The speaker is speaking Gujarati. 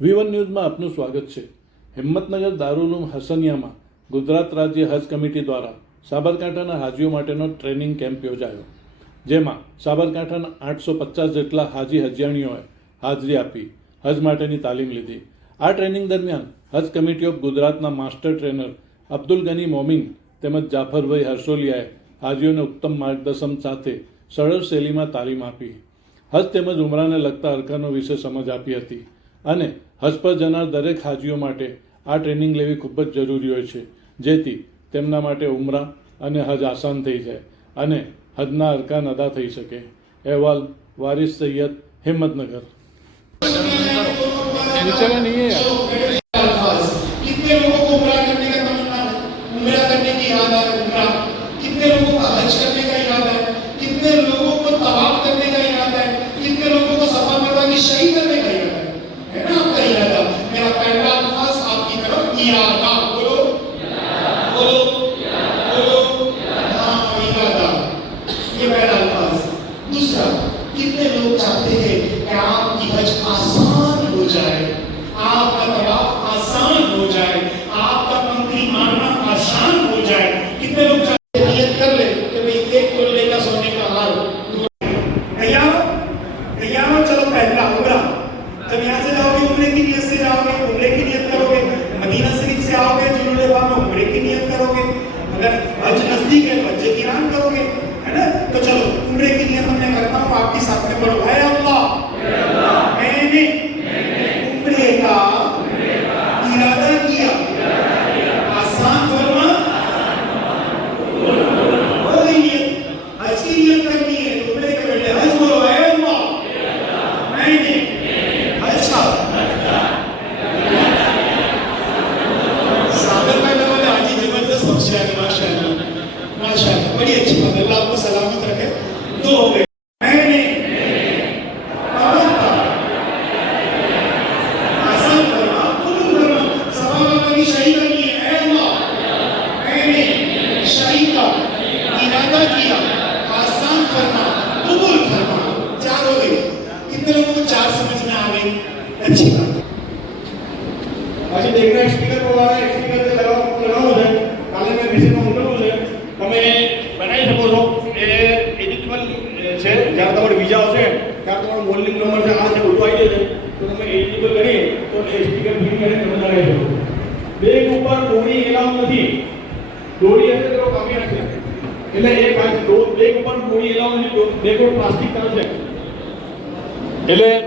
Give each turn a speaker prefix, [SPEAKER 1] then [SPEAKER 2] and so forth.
[SPEAKER 1] વીવન ન્યૂઝમાં આપનું સ્વાગત છે. હિંમતનગર દારૂલુમ હસનિયામાં ગુજરાત રાજ્ય હજ કમિટી દ્વારા સાબરકાંઠાના હાજીઓ માટેનો ટ્રેનિંગ કેમ્પ યોજાયો, જેમાં સાબરકાંઠાના આઠસો પચાસ જેટલા હાજી હજિયાણીઓએ હાજરી આપી, હજ માટેની તાલીમ લીધી. આ ટ્રેનિંગ દરમિયાન હજ કમિટી ઓફ ગુજરાતના માસ્ટર ટ્રેનર અબ્દુલ ગની મોમિન તેમજ જાફરભાઈ હર્ષોલિયાએ હાજીઓને ઉત્તમ માર્ગદર્શન સાથે સરળ શૈલીમાં તાલીમ આપી. હજ તેમજ ઉમરાને લગતા અરકાનો વિશે સમજ આપી હતી. અને હજ પર જનાર દરેક હાજીઓ માટે આ ટ્રેનિંગ લેવી ખૂબ જ જરૂરી હોય છે જેથી તેમના માટે ઉમરા અને હજ આસાન થઈ જાય અને હજના અરકાન અદા થઈ શકે અહેવાલ વારિસ સૈયદ હિંમતનગર નીચેના નહીં યાર
[SPEAKER 2] कितने लोगों को उम्रा करने का तमन्ना है उम्रा करने की याद है उम्रा कितने लोगों को हज करने का याद है कितने लोगों कितने लोगों को चार समझ में आ गई अच्छी बात है
[SPEAKER 3] પછી દેખના સ્પીકર બોલાવે સ્પીકર તે લગાવ લગાવવું છે કાલે મેં મેસેજમાં મોકલવું છે તમે બનાવી શકો છો એ એડિટેબલ છે જ્યારે તમારે વિઝા આવશે ત્યારે તમારો મોડલિંગ નંબર છે આ છે બધું આવી જશે તો તમે એડિટેબલ કરી તો એ સ્પીકર ફિટ કરીને તમે લગાવી શકો બેગ ઉપર દોરી એલાવ નથી દોરી હશે તો કાપી નાખશે એટલે એ કાચ બેગ ઉપર દોરી એલાવ નથી બેગ ઉપર પ્લાસ્ટિક કરે છે એટલે